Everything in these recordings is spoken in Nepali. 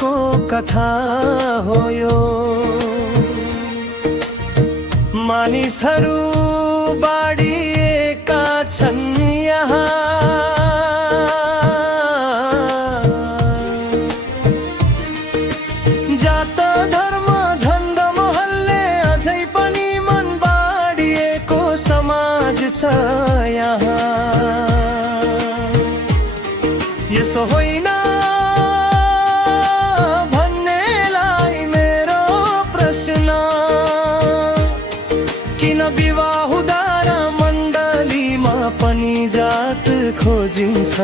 को कथा हो यो। मानिसहरू बाडिएका छन् यहाँ, जात धर्म झण्ड महलले अझै पनि मन बाडिएको समाज छ यहाँ। यसो होइन भन्नेलाई मेरो प्रश्न, किन विवाह हुँदा र मण्डलीमा पनि जात खोजिन्छ?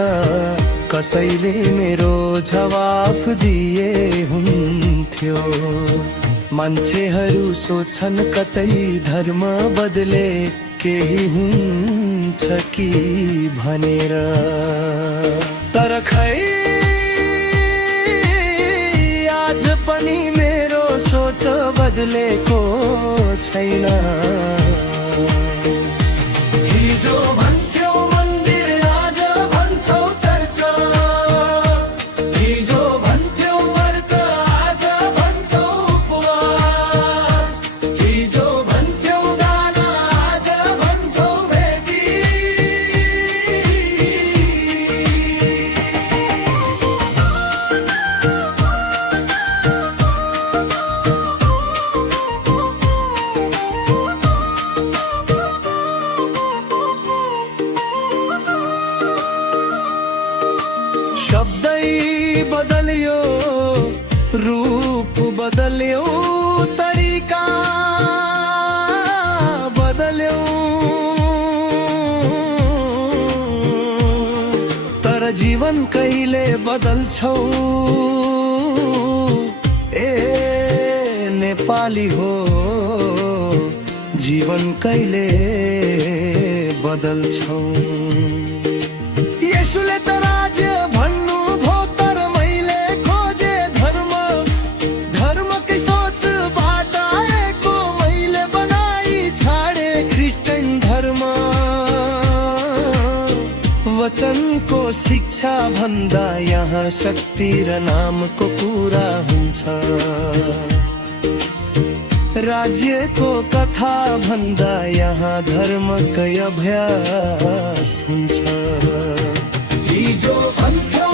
कसैले मेरो जवाफ दिए हुन्थ्यो। मान्छेहरू सोच्छन् कतै धर्म बदले केही हुन्छ कि भनेर, तर खै आज पनि मेरो सोच बदलेको छैन। हिजो भन्थ्यौ मन्दिर, आज भन्छौ चर्च। हिजो भन्थ्यौ व्रत, आज भन्छौ उपवास। हिजो भन्थ्यौ दान, आज भन्छौ भेटी। शब्दै बदल्यो, रूप बदल्यो, तरिका बदल्यो, तर जीवन कहिले बदल्छौ? ए नेपाली हो, जीवन कहिले बदल्छौ? यसुले त राज्य भन्नु भो, तर मैले खोजे धर्म। धर्मकै सोचबाट आएको मैले बनाई छाडे क्रिस्चियन धर्म। वचनको शिक्षा भन्दा यहाँ शक्ति र नामको कुरा हुन्छ। राज्यको कथा भन्दा यहाँ धर्मकै अभ्यास हुन्छ। हिजो भन्थ्यौ